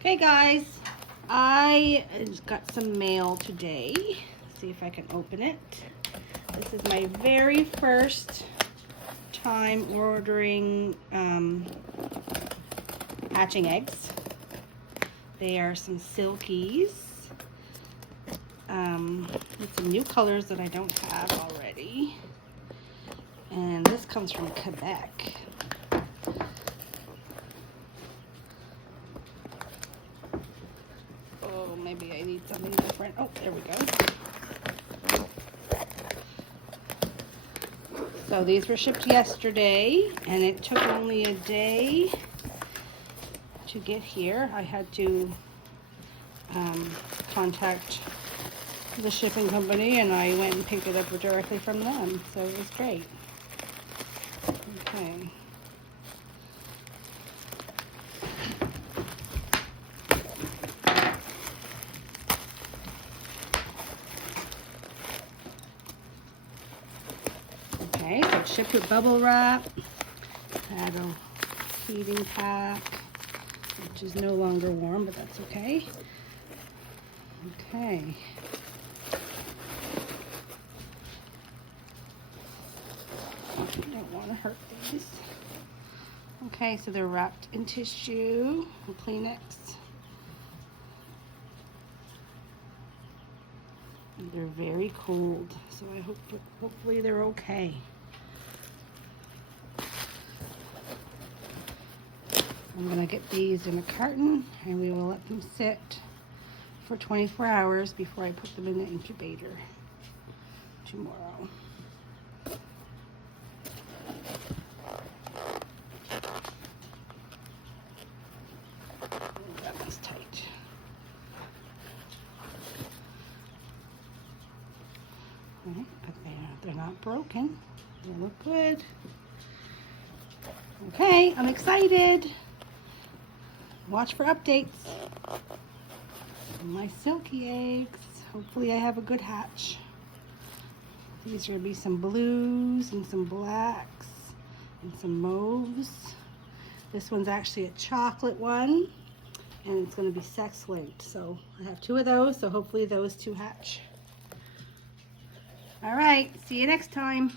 Okay guys, I got some mail today. Let's see if I can open it. This is my very first time ordering hatching eggs. They are some silkies. With some new colors that I don't have already. And this comes from Quebec. Oh, maybe I need something different. Oh, there we go. So these were shipped yesterday, and it took only a day to get here. I had to contact the shipping company, and I went and picked it up directly from them, so it was great. Okay. Okay, so it's shipped with bubble wrap. Had a heating pack, which is no longer warm, but that's okay. Okay. I don't want to hurt these. Okay, so they're wrapped in tissue and Kleenex. And they're very cold, so I hopefully they're okay. I'm gonna get these in a carton, and we will let them sit for 24 hours before I put them in the incubator tomorrow. That one's tight. Right, but they're not broken. They look good. Okay, I'm excited. Watch for updates. My silky eggs. Hopefully I have a good hatch. These are going to be some blues and some blacks and some mauves. This one's actually a chocolate one, and it's going to be sex linked. So I have 2 of those, so hopefully those 2 hatch. All right, see you next time.